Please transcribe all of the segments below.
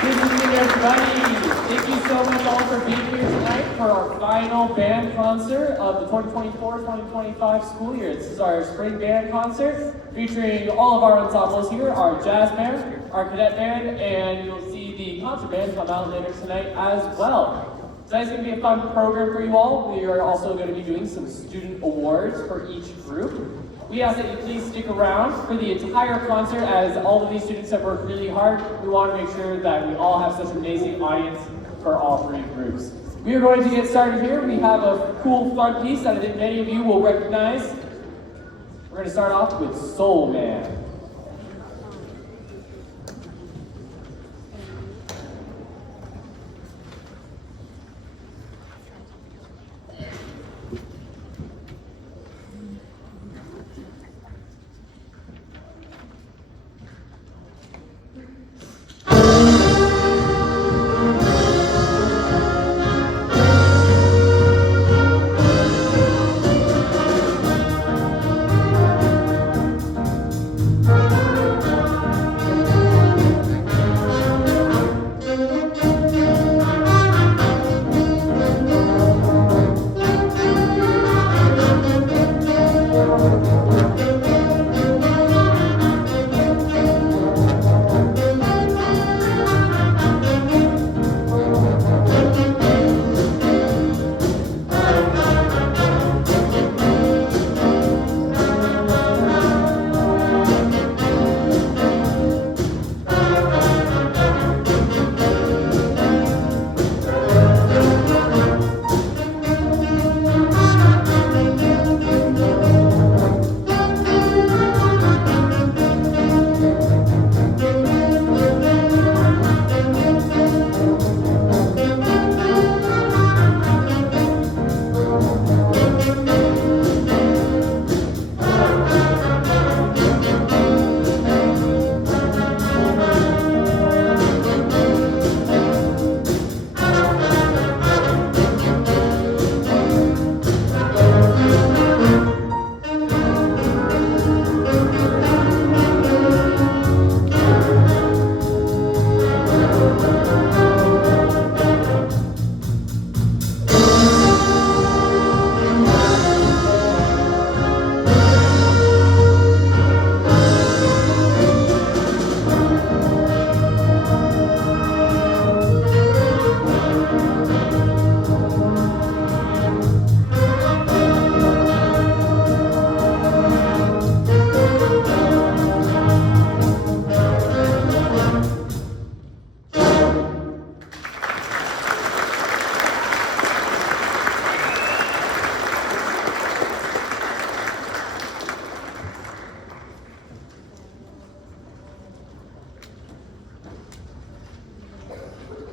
Good evening, everybody. Thank you so much all for being here tonight for our final band concert of the 2024-2025 school year. This is our spring band concert featuring all of our ensembles here, our jazz band, our cadet band, and you'll see the concert band come out later tonight as well. Tonight's going to be a fun program for you all. We are also going to be doing some student awards for each group. We ask that you please stick around for the entire concert, as all of these students have worked really hard. We want to make sure that we all have such an amazing audience for all three groups. We are going to get started here. We have a cool, fun piece that I think many of you will recognize. We're going to start off with Soul Man.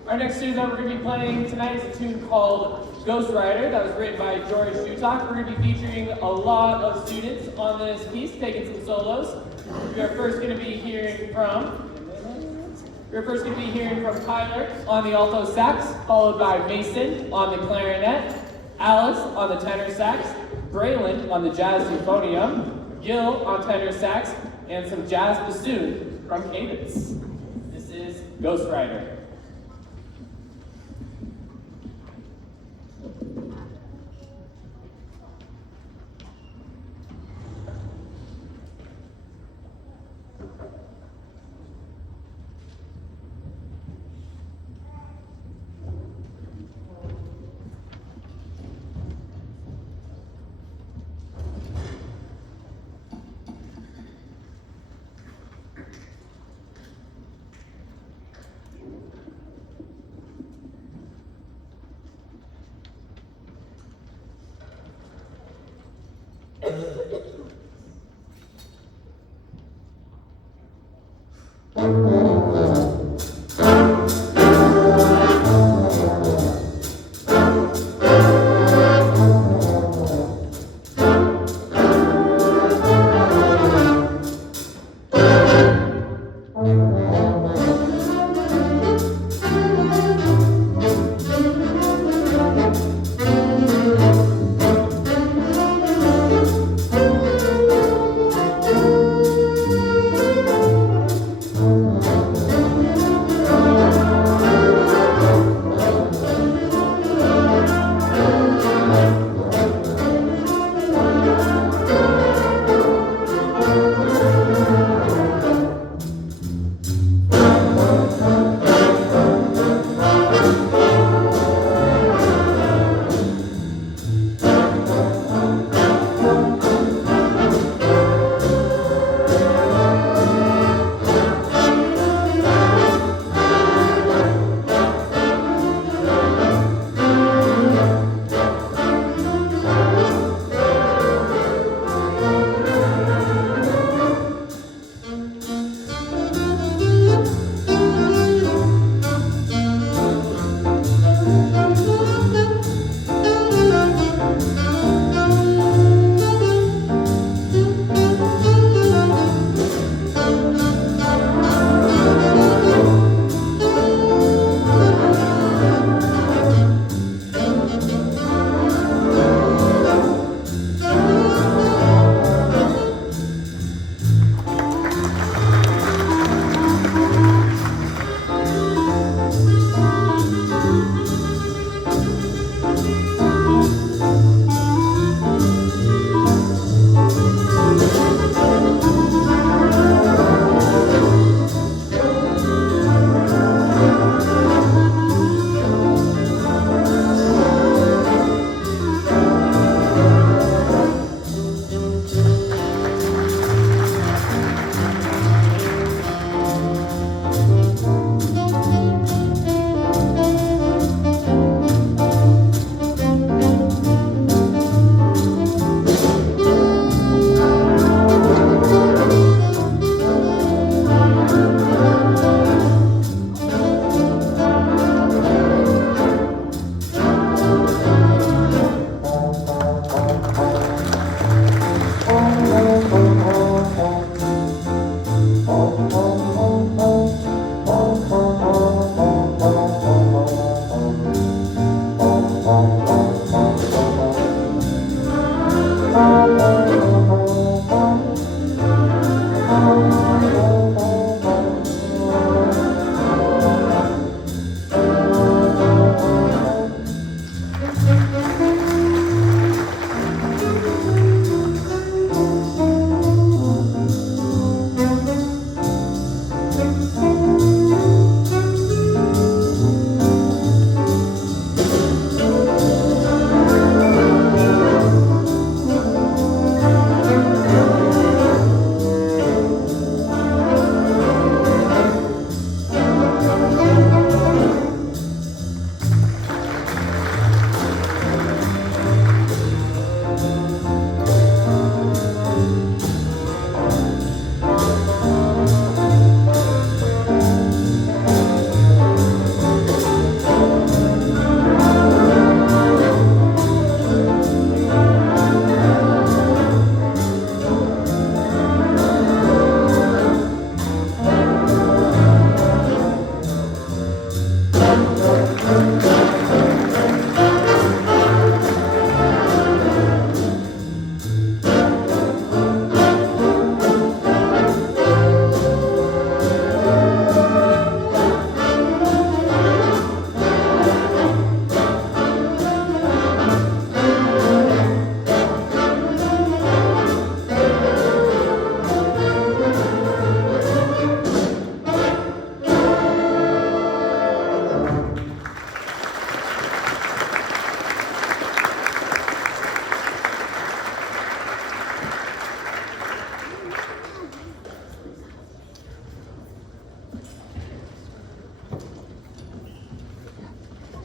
Our next tune that we're going to be playing tonight is a tune called Ghost Rider that was written by George Shutok. We're going to be featuring a lot of students on this piece, taking some solos. We are first going to be hearing from Tyler on the alto sax, followed by Mason on the clarinet, Alice on the tenor sax, Braylon on the jazz euphonium, Gil on tenor sax, and some jazz bassoon from Cadence. This is Ghost Rider.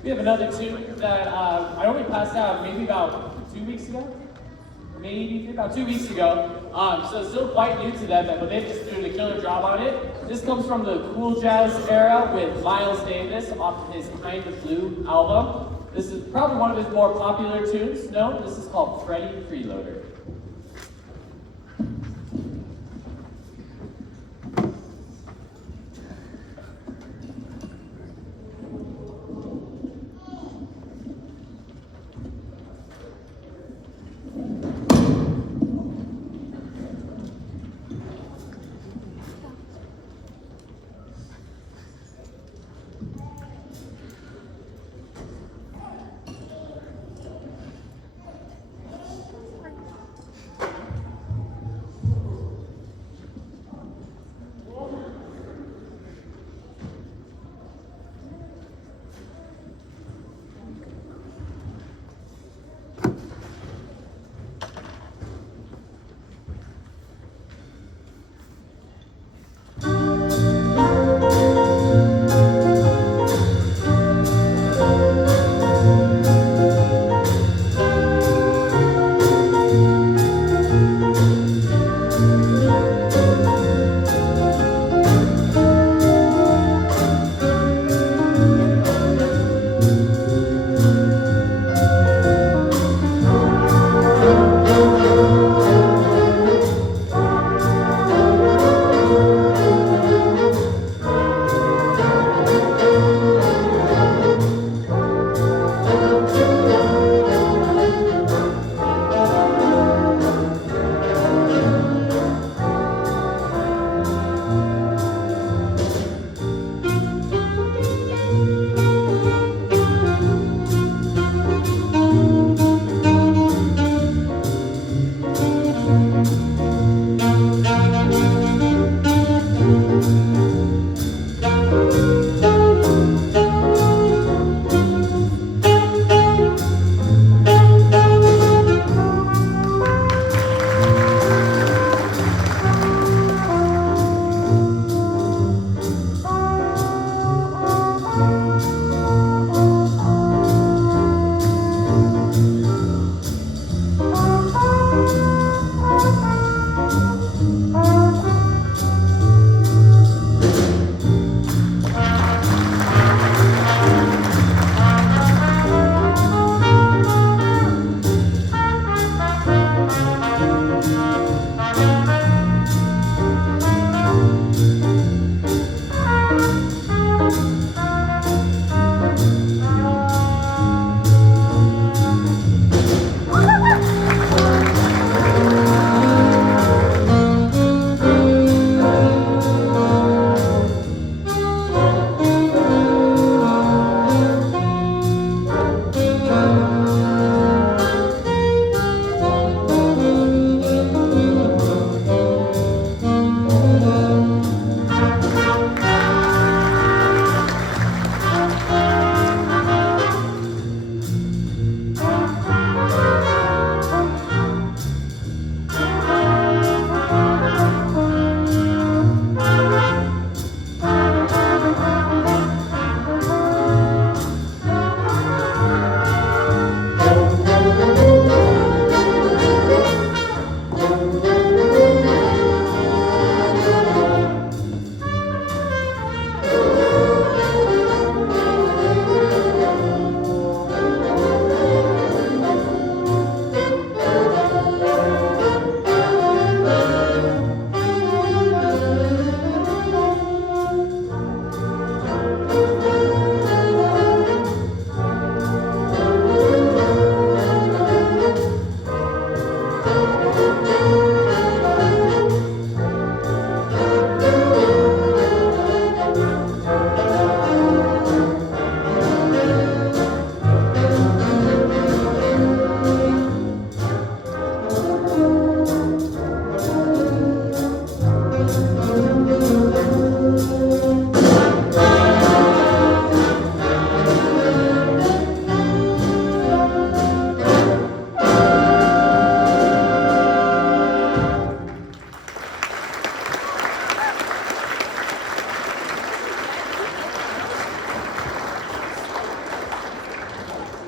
We have another tune that I only passed out maybe about 2 weeks ago. Maybe about 2 weeks ago. So it's still quite new to them, but they just did a killer job on it. This comes from the cool jazz era with Miles Davis off of his Kind of Blue album. This is probably one of his more popular tunes. No, this is called Freddie Freeloader.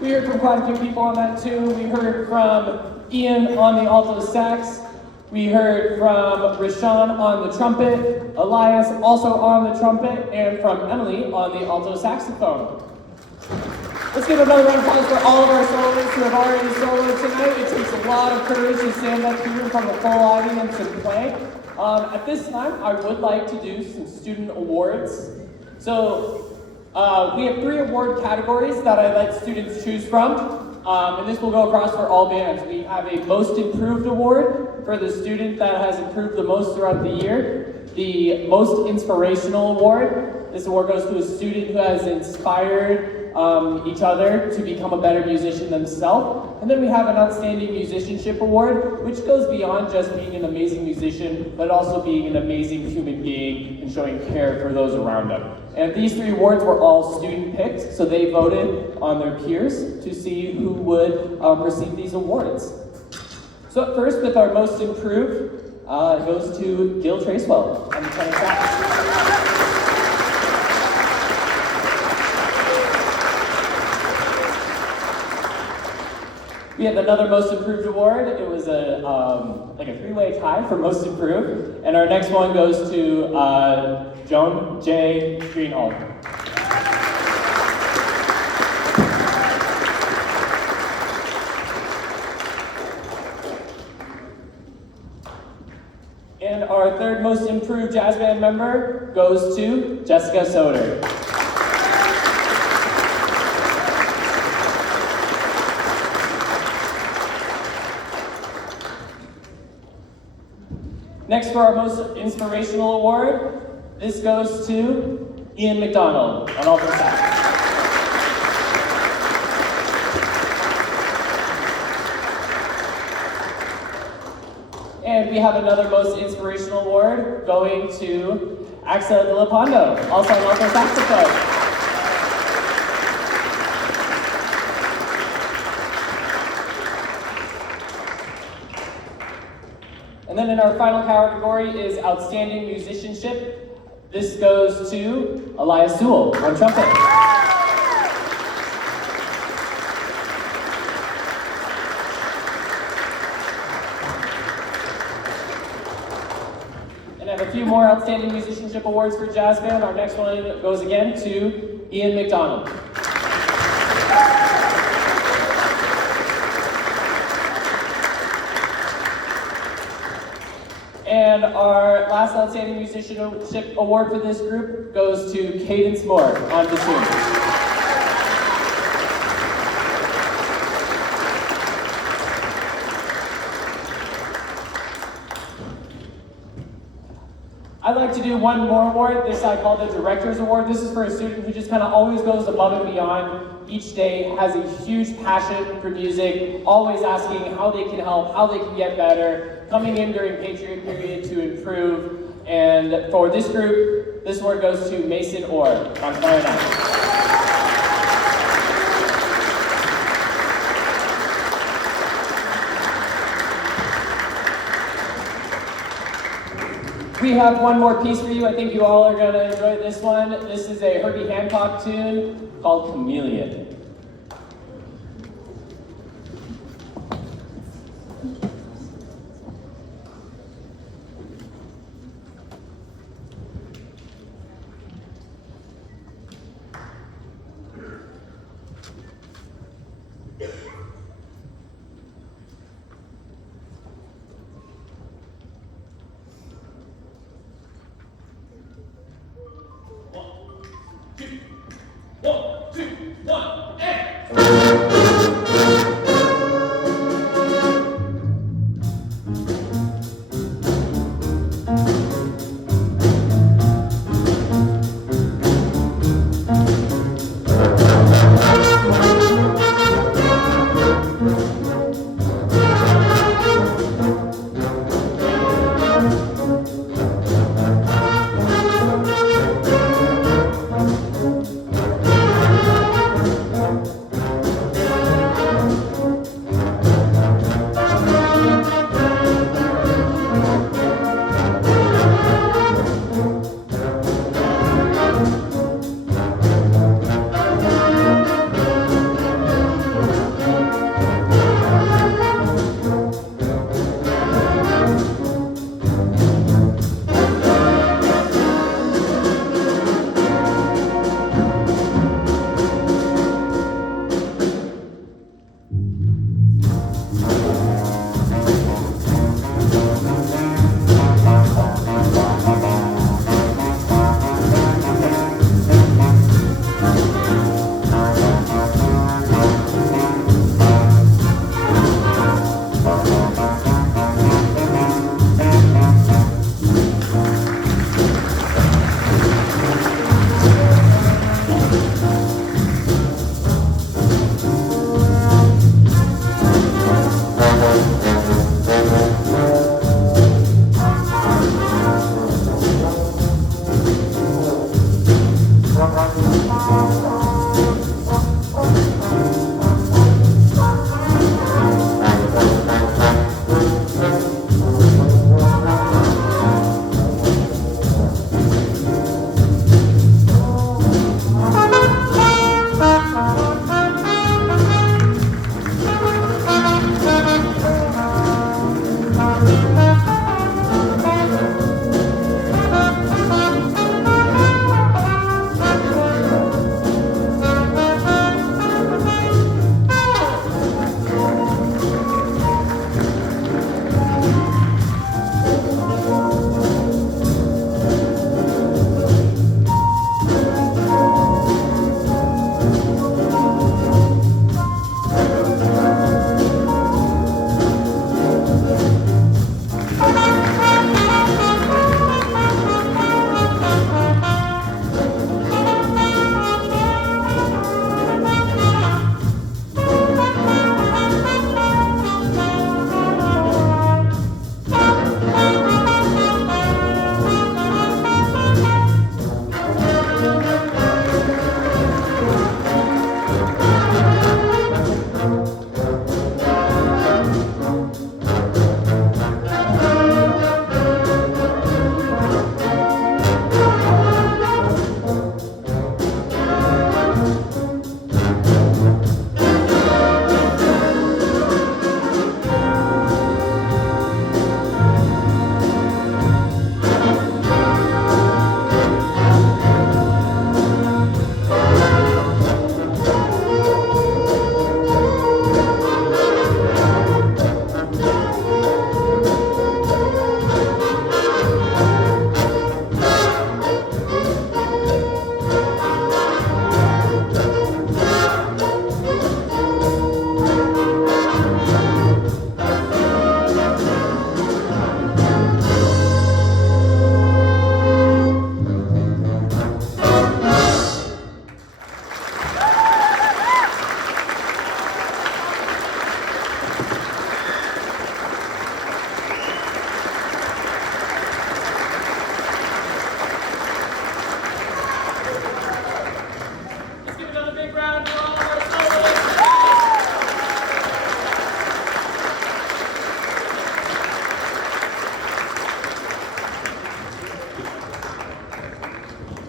We heard from quite a few people on that too. We heard from Ian on the alto sax. We heard from Rashawn on the trumpet, Elias also on the trumpet, and from Emily on the alto saxophone. Let's give another round of applause for all of our soloists who have already soloed tonight. It takes a lot of courage to stand up here in front of a full audience and play. At this time, I would like to do some student awards. So we have 3 award categories that I let students choose from. And this will go across for all bands. We have a Most Improved Award for the student that has improved the most throughout the year. The Most Inspirational Award. This award goes to a student who has inspired each other to become a better musician themselves. And then we have an Outstanding Musicianship Award, which goes beyond just being an amazing musician, but also being an amazing human being and showing care for those around them. And these 3 awards were all student picked, so they voted on their peers to see who would receive these awards. So up first, with our Most Improved, it goes to Gil Tracewell on the tenor sax. We have another Most Improved Award. It was like a 3-way tie for Most Improved. And our next one goes to Joan J. Greenhalgh. And our third Most Improved Jazz Band member goes to Jessica Soder. Next, for our Most Inspirational Award, this goes to Ian McDonald on alto sax. And we have another Most Inspirational Award going to Axel De La Pondo, also on alto saxophone. And then in our final category is Outstanding Musicianship. This goes to Elias Sewell on trumpet. And I have a few more Outstanding Musicianship Awards for Jazz Band. Our next one goes again to Ian McDonald. And our last Outstanding Musicianship Award for this group goes to Cadence Moore on bassoon. I'd like to do one more award. This I call the Director's Award. This is for a student who just kind of always goes above and beyond each day, has a huge passion for music, always asking how they can help, how they can get better, coming in during Patriot period to improve. And for this group, this award goes to Mason Orr on clarinet. We have one more piece for you. I think you all are going to enjoy this one. This is a Herbie Hancock tune called Chameleon. One, two, one.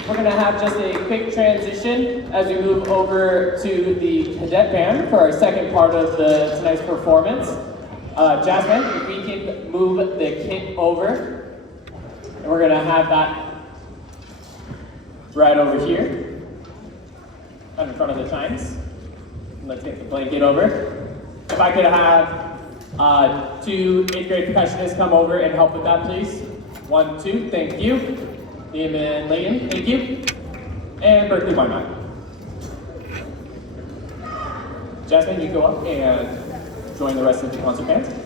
We're going to have just a quick transition as we move over to the cadet band for our second part of tonight's performance. Jasmine, if we can move the kit over, and we're going to have that right over here, right in front of the chimes. Let's get the blanket over. If I could have 2 8th grade percussionists come over and help with that, please. 1, 2, thank you. Liam and Layton, thank you. And Berkeley, why not? Jasmine, you go up and join the rest of the concert band.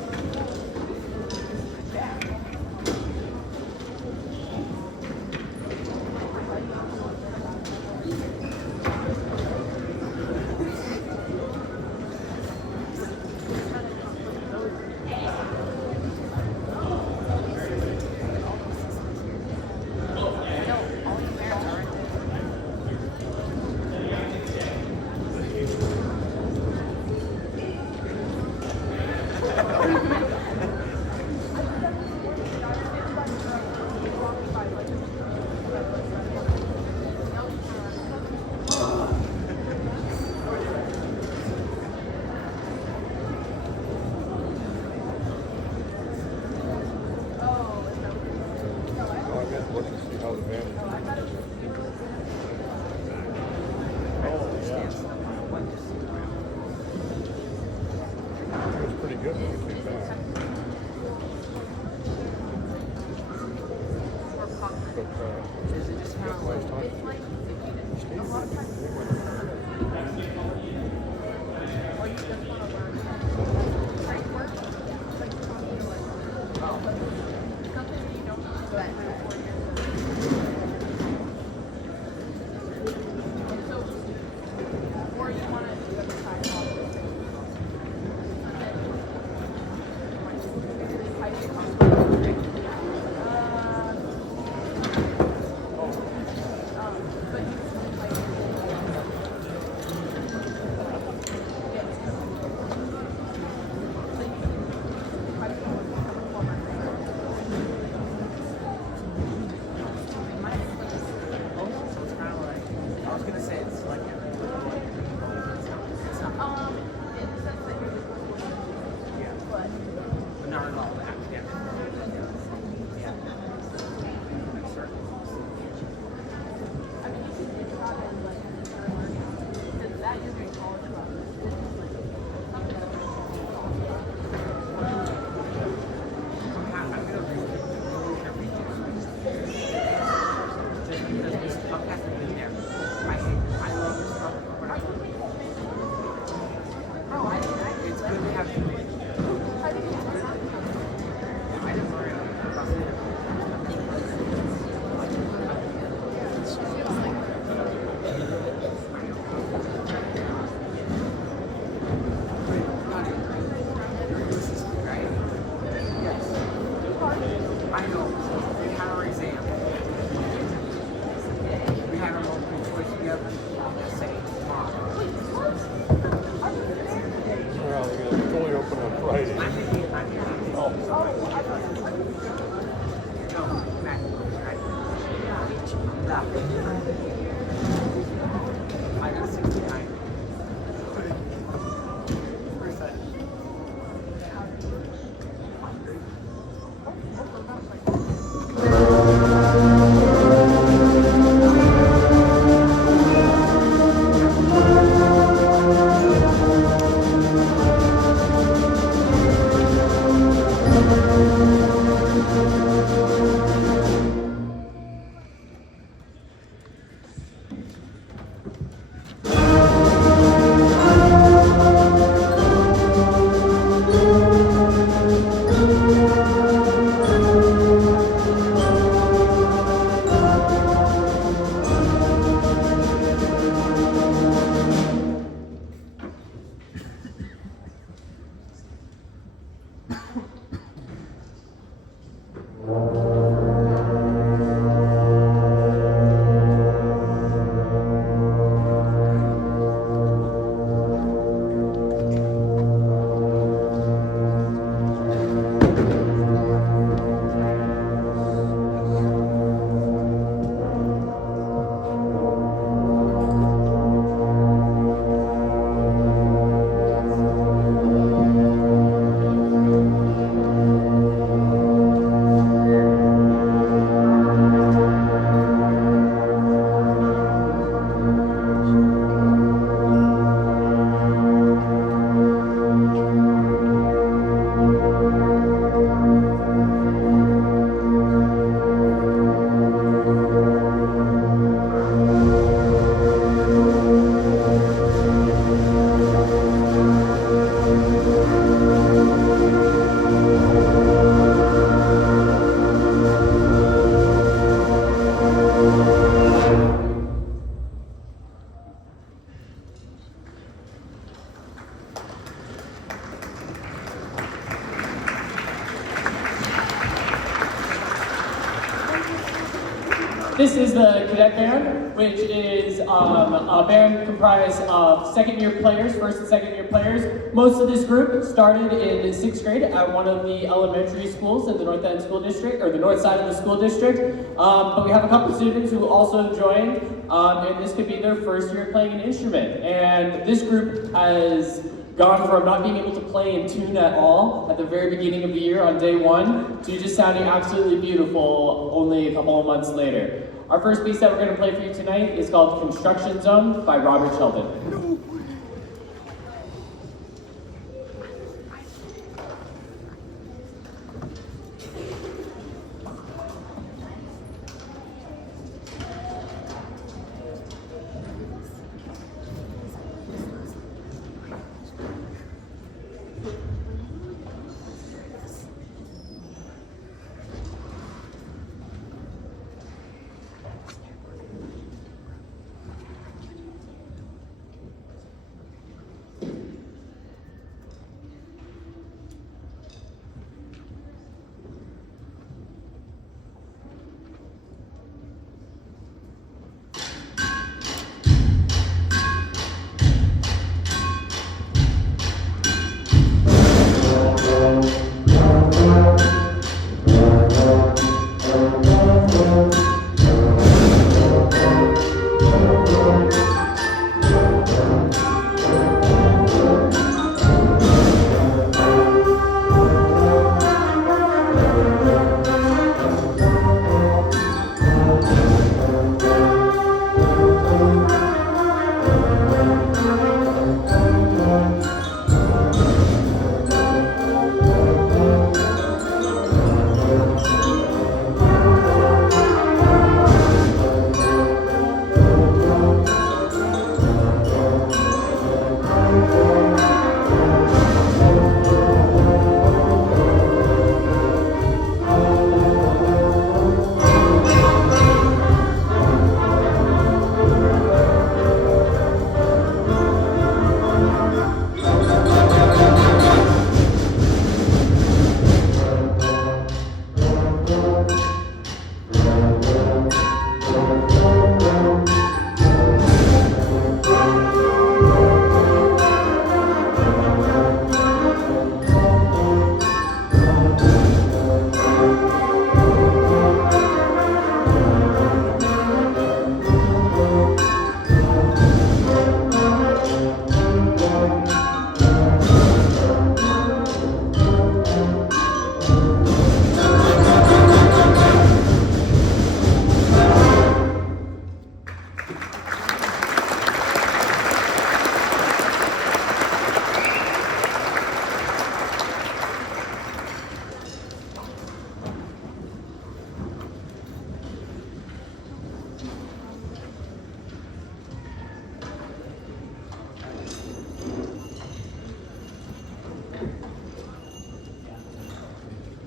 This is the Cadet Band, which is a band comprised of second-year players, first and second-year players. Most of this group started in 6th grade at one of the elementary schools in the North End School District, or the north side of the school district. But we have a couple students who also joined, and this could be their first year playing an instrument. And this group has gone from not being able to play in tune at all at the very beginning of the year on day one to just sounding absolutely beautiful only a couple of months later. Our first piece that we're going to play for you tonight is called Construction Zone by Robert Sheldon.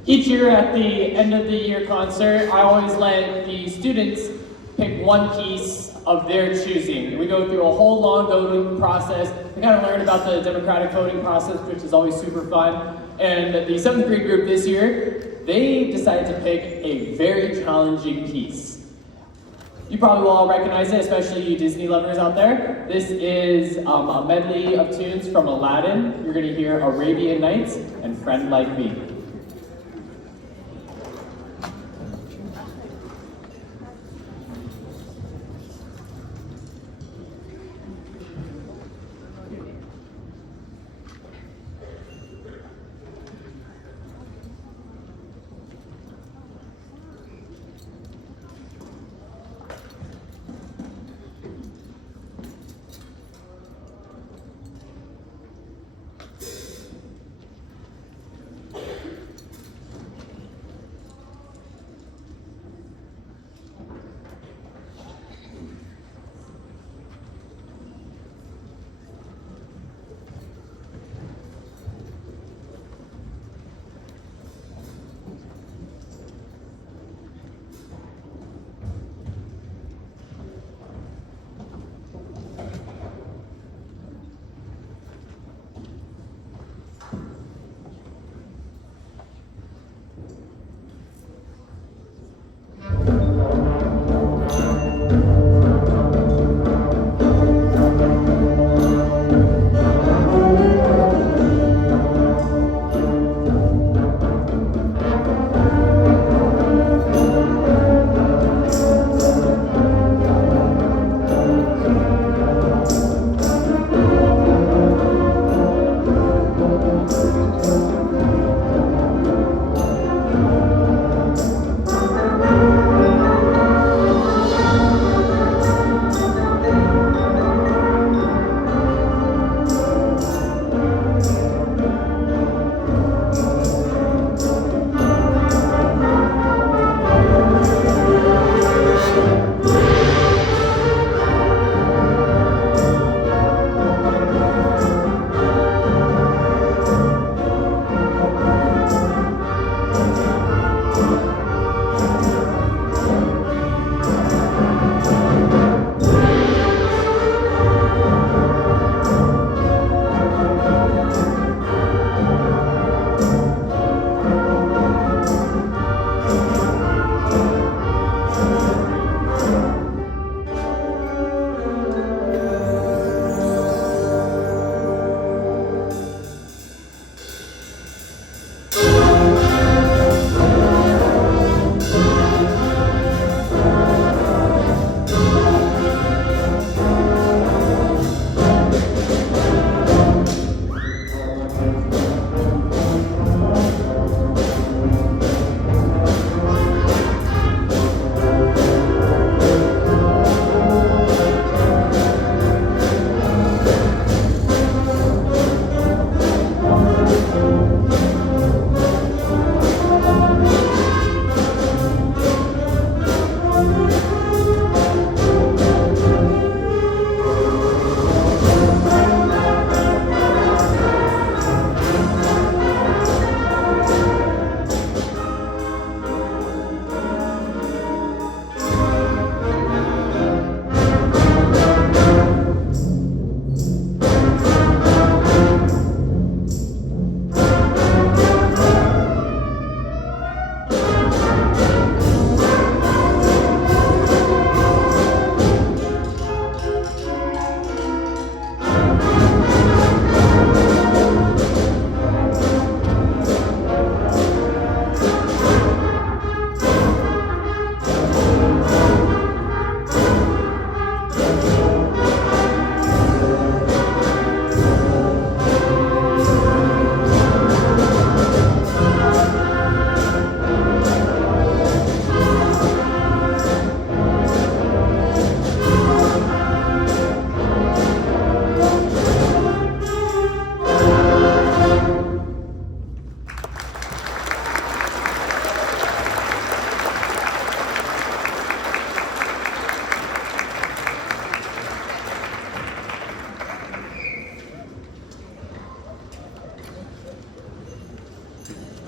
Each year at the end of the year concert, I always let the students pick one piece of their choosing. We go through a whole long voting process. We kind of learn about the democratic voting process, which is always super fun. And the 7th grade group this year, they decided to pick a very challenging piece. You probably will all recognize it, especially you Disney lovers out there. This is a medley of tunes from Aladdin. You're going to hear Arabian Nights and Friend Like Me.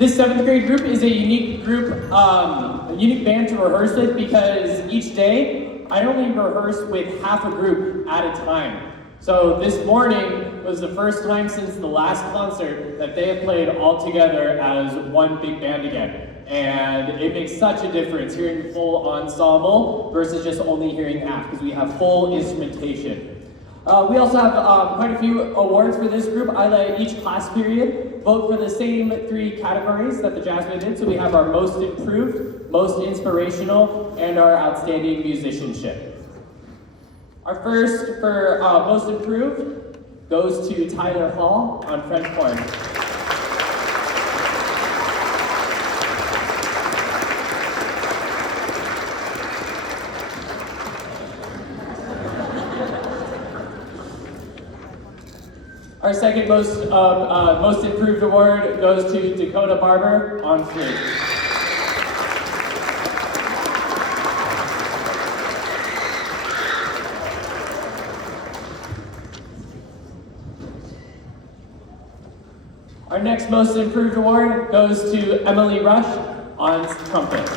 This 7th grade group is a unique group, a unique band to rehearse with because each day I only rehearse with half a group at a time. So this morning was the first time since the last concert that they have played all together as one big band again. And it makes such a difference hearing full ensemble versus just only hearing half because we have full instrumentation. We also have quite a few awards for this group. I let each class period vote for the same 3 categories that the jazz band did. So we have our most improved, most inspirational, and our outstanding musicianship. Our first for most improved goes to Tyler Hall on French horn. Our second most improved award goes to Dakota Barber on flute. Our next most improved award goes to Emily Rush on trumpet.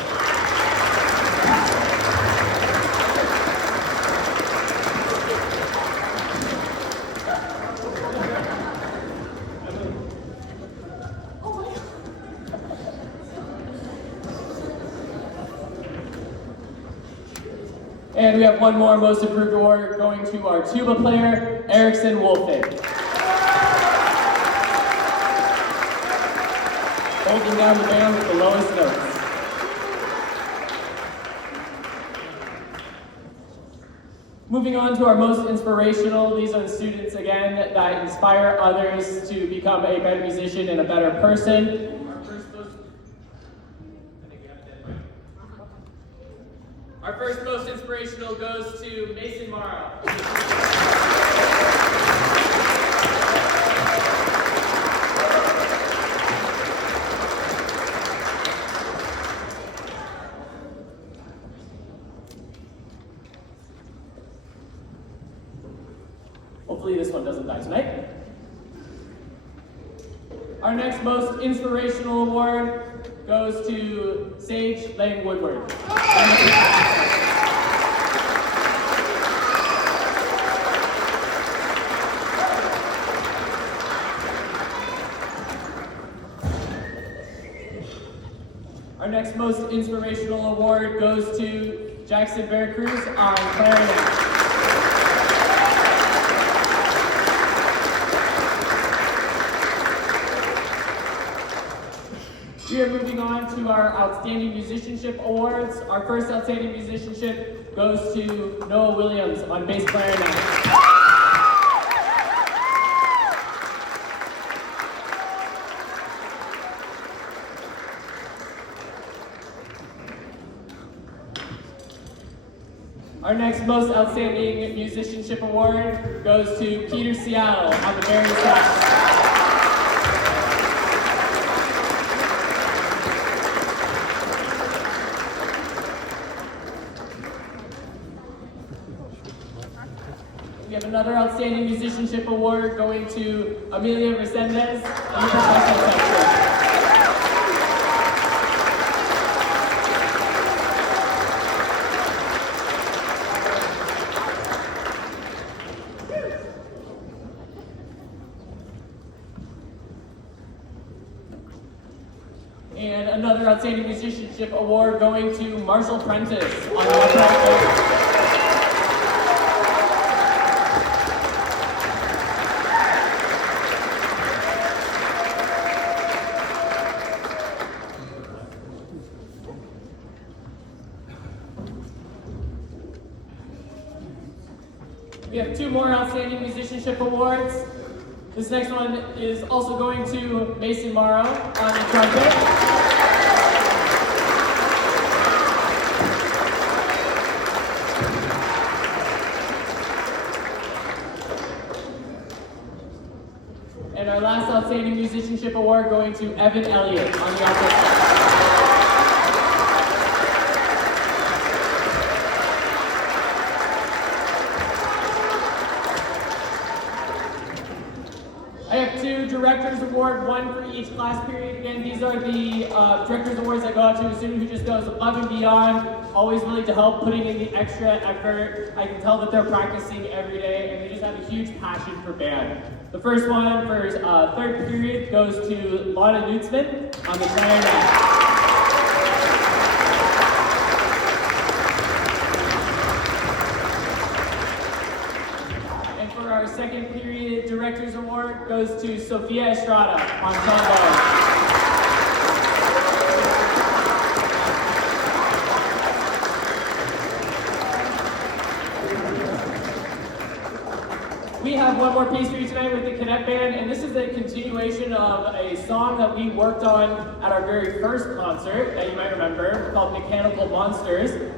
And we have one more most improved award going to our tuba player, Erickson Wolfing. Holding down the band with the lowest notes. Moving on to our most inspirational, these are the students again that inspire others to become a better musician and a better person. Our first most inspirational goes to Mason Morrow. Hopefully this one doesn't die tonight. Our next most inspirational award goes to Sage Lang Woodward. Our next most inspirational award goes to Jackson Veracruz on clarinet. We are moving on to our Outstanding Musicianship Awards. Our first Outstanding Musicianship goes to Noah Williams on bass clarinet. Our next most outstanding musicianship award goes to Peter Seattle on the baritone sax. We have another outstanding musicianship award going to Amelia Resendez on the percussion section. And another outstanding musicianship award going to Marshall Prentice on the upright bass. We have 2 more outstanding musicianship awards. This next one is also going to Mason Morrow on the trumpet. And our last outstanding musicianship award going to Evan Elliott on the alto sax. I have 2 Directors Award, 1 for each class period. Again, these are the Directors Awards I go out to a student who just goes above and beyond, always willing to help, putting in the extra effort. I can tell that they're practicing every day, and they just have a huge passion for band. The first one for 3rd period goes to Lana Nutzman on the clarinet. Our 2nd period Director's Award goes to Sophia Estrada on trombone. We have one more piece for you tonight with the Cadet Band, and this is a continuation of a song that we worked on at our very first concert that you might remember, called Mechanical Monsters.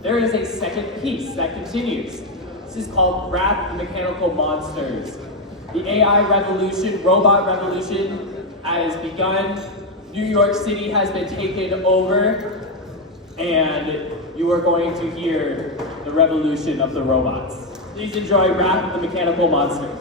There is a 2nd piece that continues. This is called Wrath the Mechanical Monsters. The AI revolution, robot revolution has begun. New York City has been taken over, and you are going to hear the revolution of the robots. Please enjoy Wrath the Mechanical Monsters.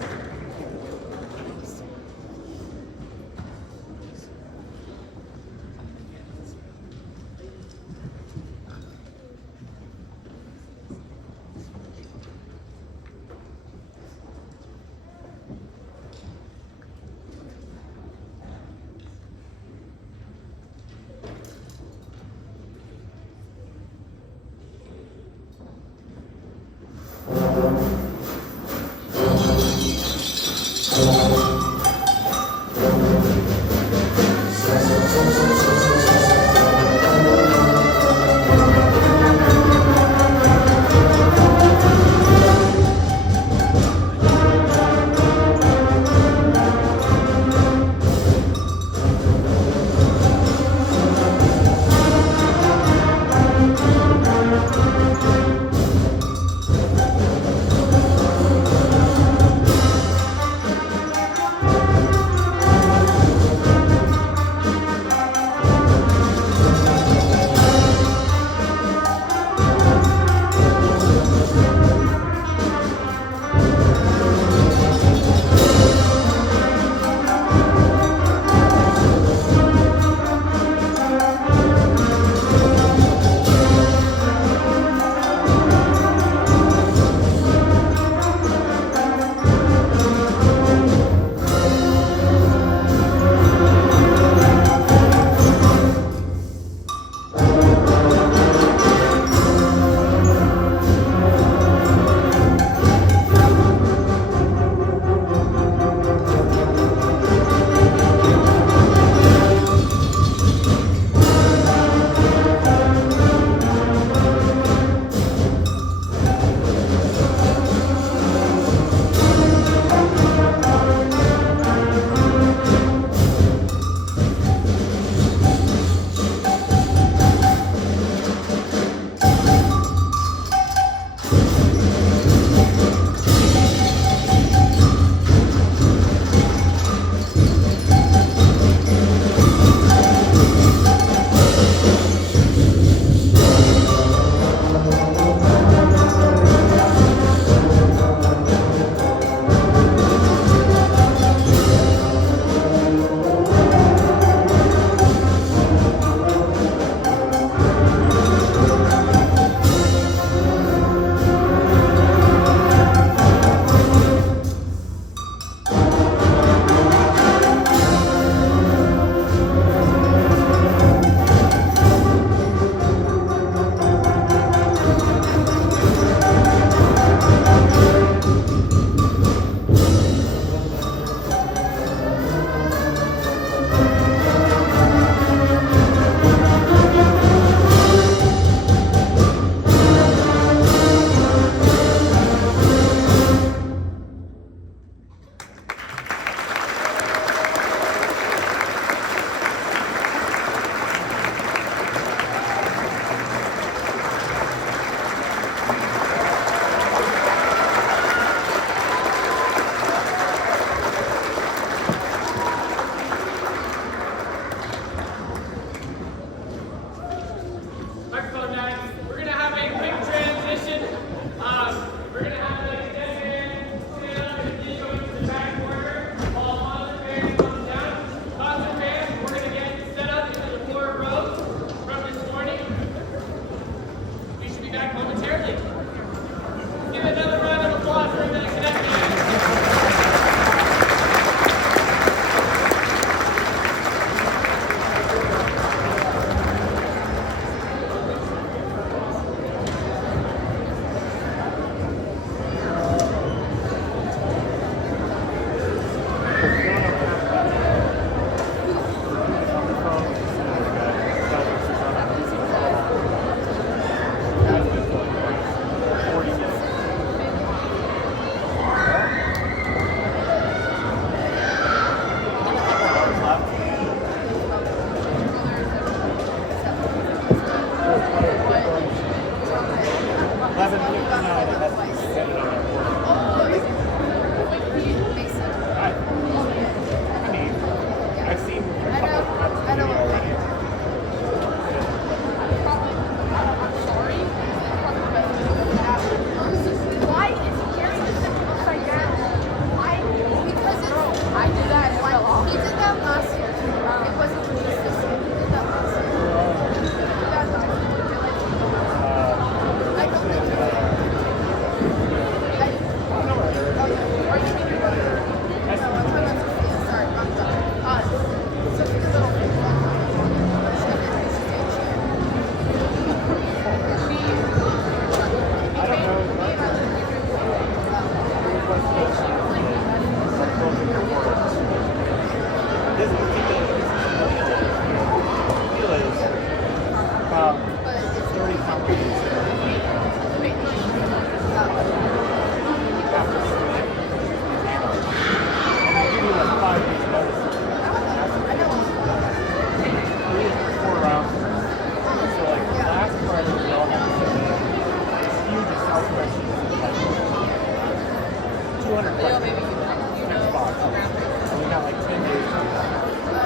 next box. And we got like 10 days to do that.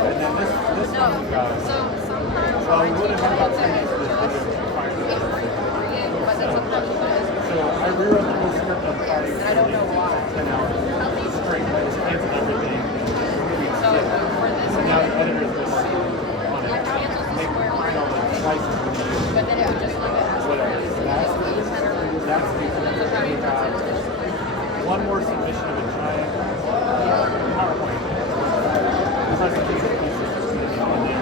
And then this one we got, well, we would have had about 10 days to do this, but it was fire. So I rewrote the whole script on Friday. I don't know why. 10 hours straight. I just canceled everything. So now the editors just on it. They find all the slices we need. Whatever. That's the we got one more submission of a giant PowerPoint. It's like a piece of pieces. And then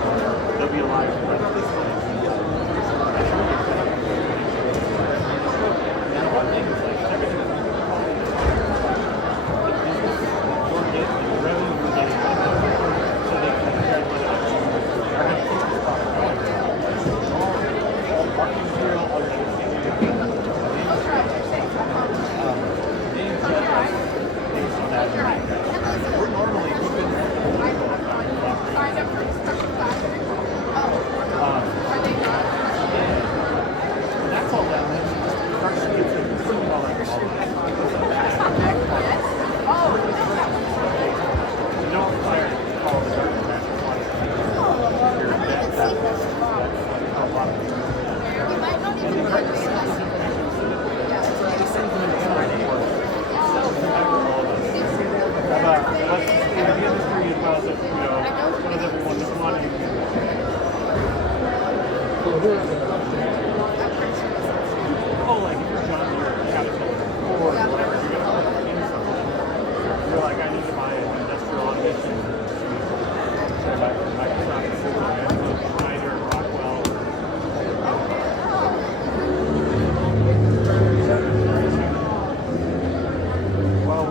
they'll be alive for the rest of this day. That's really exciting. And one thing is like everything is the business we're getting, the revenue we're getting, so they can compare what it is. Are going to keep this product going. All marketing material, all your everything. They judge us based on that. We're normally open. That's all that means. Start to get to all that. You don't fire all the garbage back. A lot of people. And the correct information just sends them in Friday. What's in the industry as well as what does everyone just want to do? Oh, like if you're John Deere or Caterpillar or whatever, you're going to put in something. You're like, I need to buy an industrial automation suite. So Microsoft, Schneider, Rockwell. Well,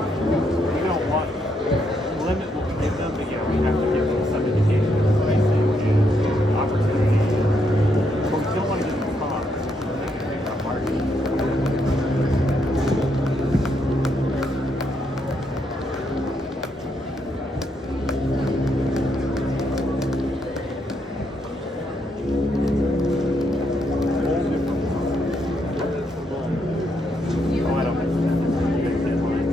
we don't want to limit what we give them, but yeah, we have to give them some indication of pricing and opportunity. But we still want to give them cost. Make our margin. Oh, I don't know. You guys get mine. It's,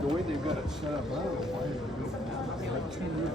The way they've got it set up, I don't know why they're doing it. Like 10 years.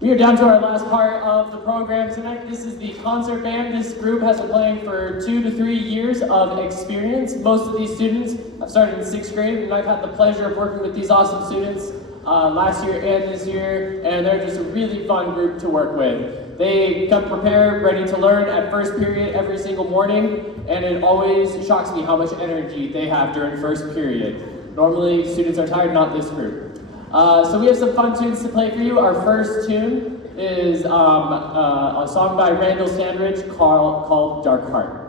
We are down to our last part of the program tonight. This is the concert band. This group has been playing for 2 to 3 years of experience. Most of these students have started in 6th grade, and I've had the pleasure of working with these awesome students last year and this year, and they're just a really fun group to work with. They come prepared, ready to learn at first period every single morning, and it always shocks me how much energy they have during first period. Normally, students are tired, not this group. So we have some fun tunes to play for you. Our first tune is a song by Randall Sandridge called Dark Heart.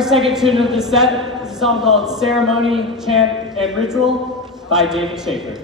Our second tune of the set is a song called Ceremony, Chant, and Ritual by David Schaefer.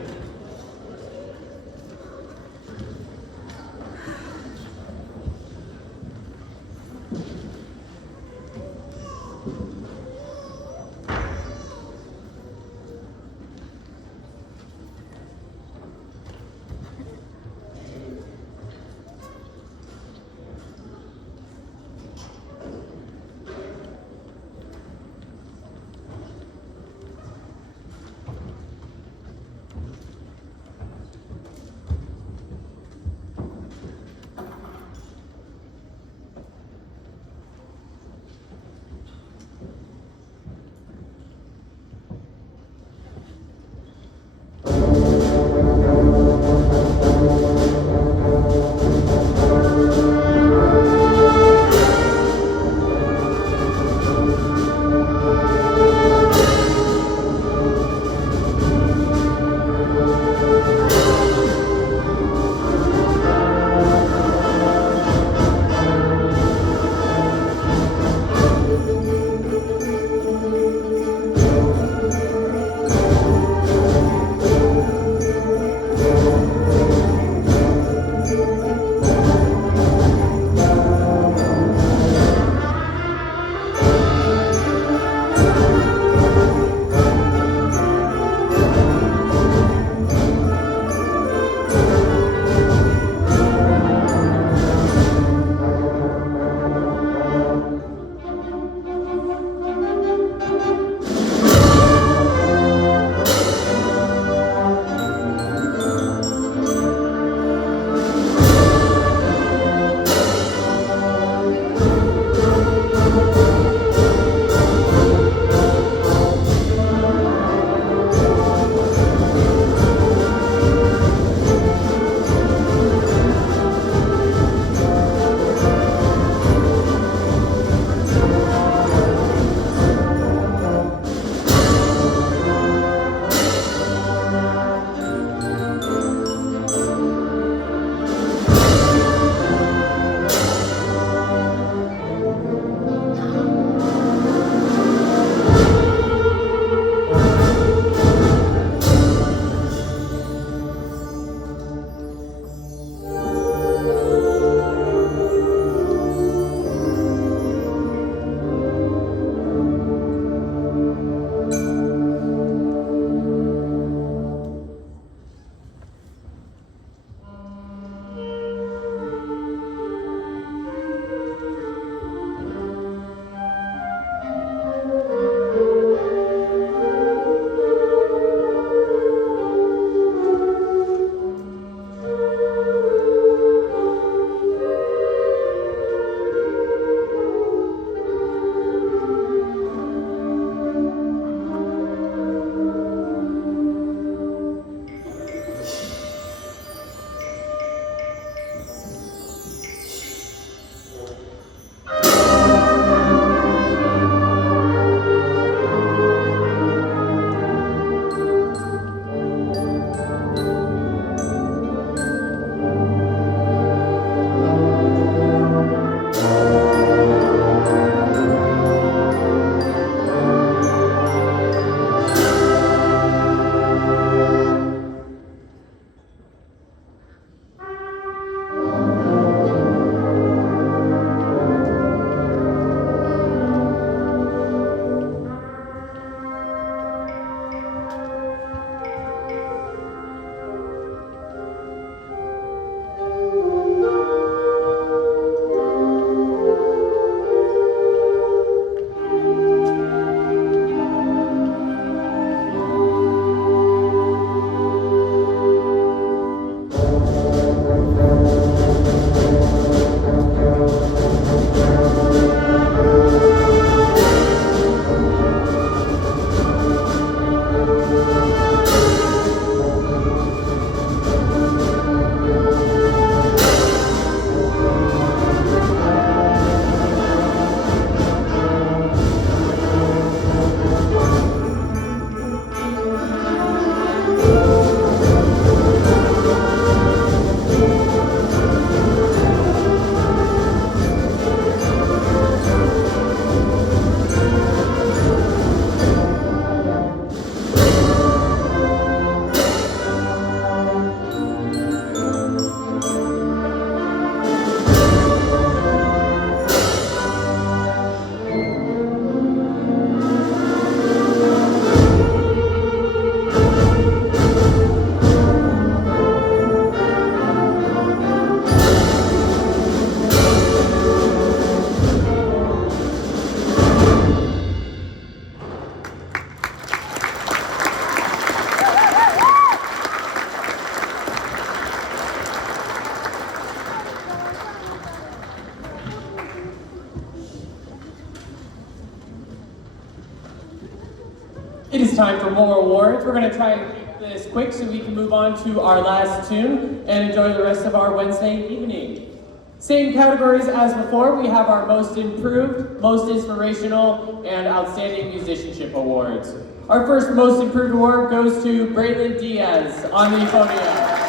We're going to try and keep this quick so we can move on to our last tune and enjoy the rest of our Wednesday evening. Same categories as before, we have our Most Improved, Most Inspirational, and Outstanding Musicianship Awards. Our first Most Improved Award goes to Braylon Diaz on the podium.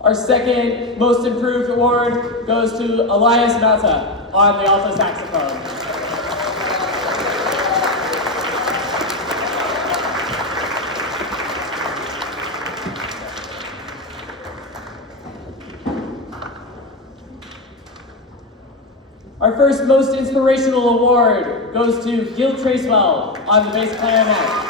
Our second Most Improved Award goes to Elias Mata on the alto saxophone. Our first Most Inspirational Award goes to Gil Tracewell on the bass clarinet.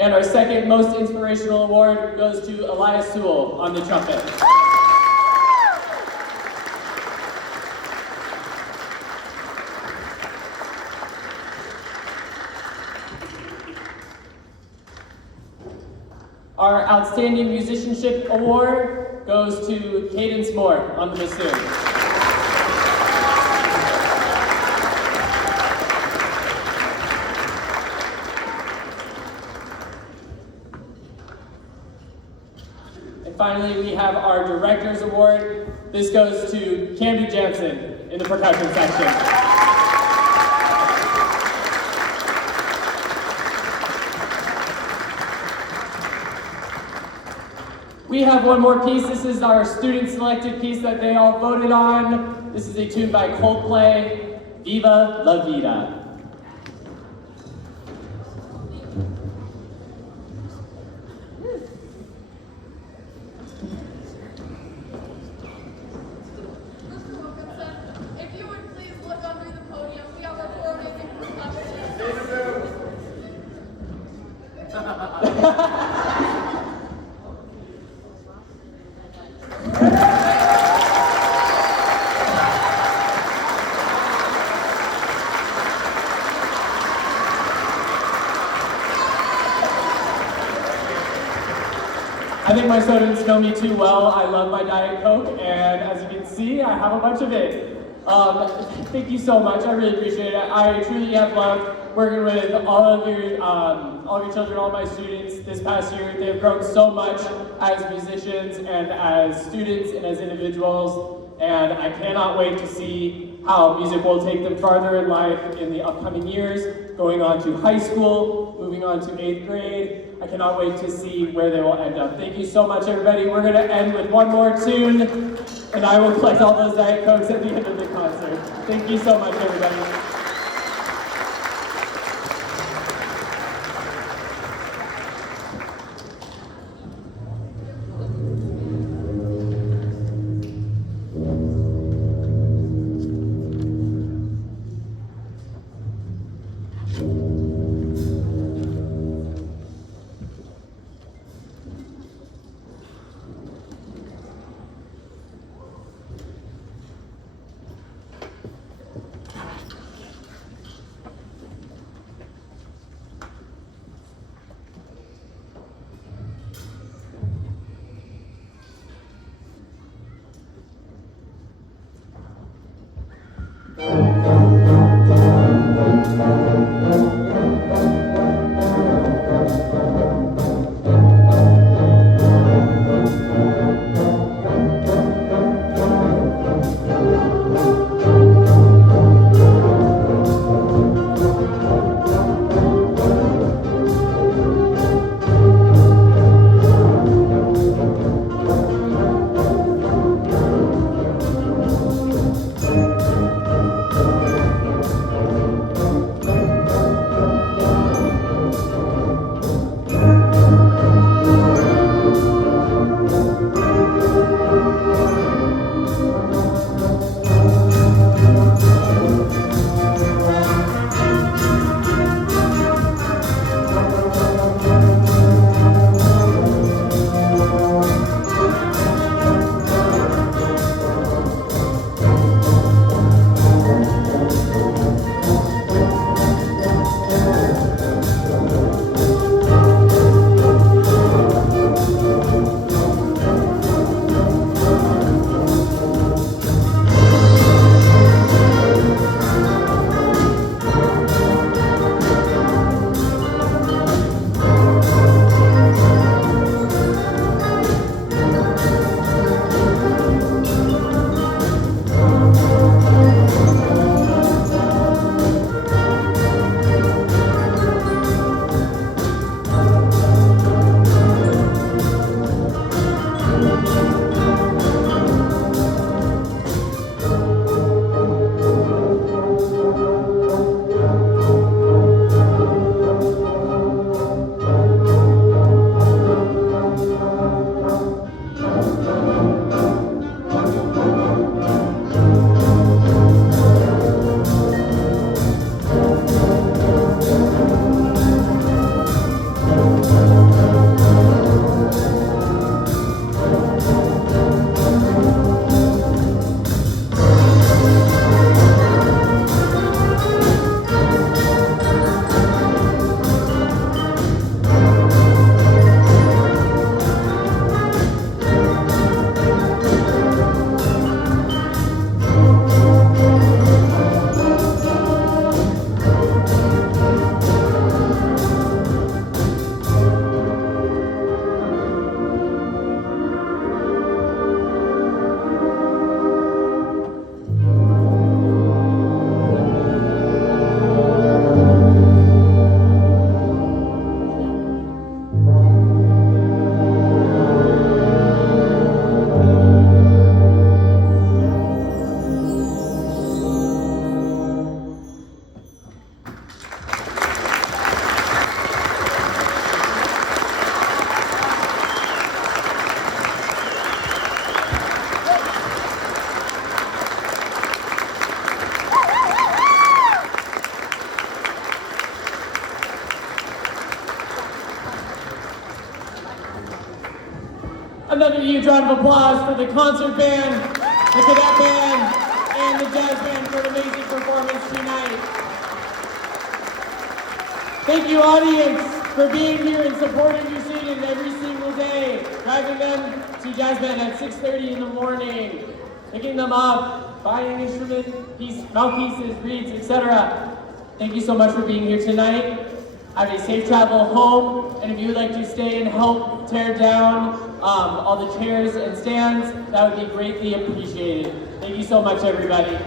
And our second Most Inspirational Award goes to Elias Sewell on the trumpet. Our Outstanding Musicianship Award goes to Cadence Moore on the bassoon. Finally, we have our Director's Award. This goes to Camby Jansen in the percussion section. We have one more piece. This is our student-selected piece that they all voted on. This is a tune by Coldplay, Viva La Vida. I think my students know me too well. I love my Diet Coke, and as you can see, I have a bunch of it. Thank you so much. I really appreciate it. I truly have loved working with all of your children, all my students this past year. They have grown so much as musicians and as students and as individuals, and I cannot wait to see how music will take them farther in life in the upcoming years, going on to high school, moving on to 8th grade. I cannot wait to see where they will end up. Thank you so much, everybody. We're going to end with one more tune, and I will collect all those Diet Cokes at the end of the concert. Thank you so much, everybody. Another huge round of applause for the concert band, the cadet band, and the jazz band for an amazing performance tonight. Thank you, audience, for being here and supporting your students every single day, driving them to jazz band at 6:30 in the morning, picking them up, buying instrument mouthpieces, reeds, etc. Thank you so much for being here tonight. Have a safe travel home, and if you would like to stay and help tear down all the chairs and stands, that would be greatly appreciated. Thank you so much, everybody.